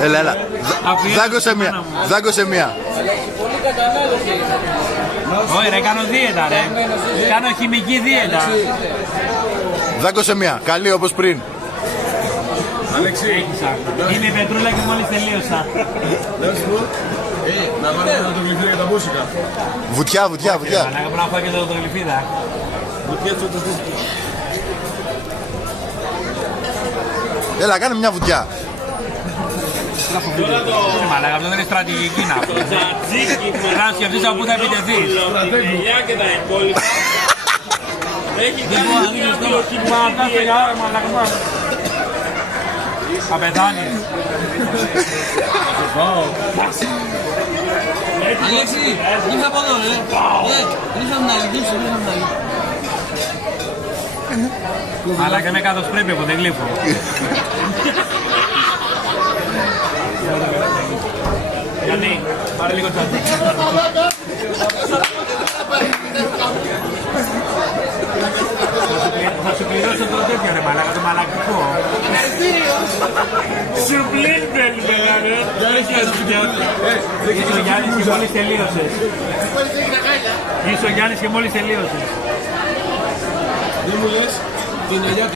Έλα, έλα. Δάγκωσε μία. Πολύ κατανάλωση. Όχι ρε, κάνω δίαιτα ρε. Κάνω χημική δίαιτα. Δάγκωσε μία. Καλή όπως πριν. Αλέξη. Είναι η πετρούλα και μόλις τελείωσα. Να βάλουμε το γλυφίδι για τα μουσικά. Βουτιά. Να κάνω να φάω και το γλυφίδα. Έλα, κάνε μια βουτιά. Μαλάκα, αυτό δεν είναι στρατηγική να πω. Να σκεφτείς από πού θα επιτεθείς. Έχει κάνει Θα πεθάνεις. Αλέξη, ήρθα από εδώ ρε. Ήρθα να λυθείς, Μαλάκα με κάτω πρέπει εγώ, δεν γλύφω. Γιάννη, πάρε λίγο τσάντι. Θα σου πληρώσω το τέτοιο ρε μαλάκα, το μαλακικό. Σου πλήρπεν ρε. Είσαι ο Γιάννης και μόλις τελείωσες. Είσαι ο Γιάννης και μόλις τελείωσες. Δεν μου λες την ελιά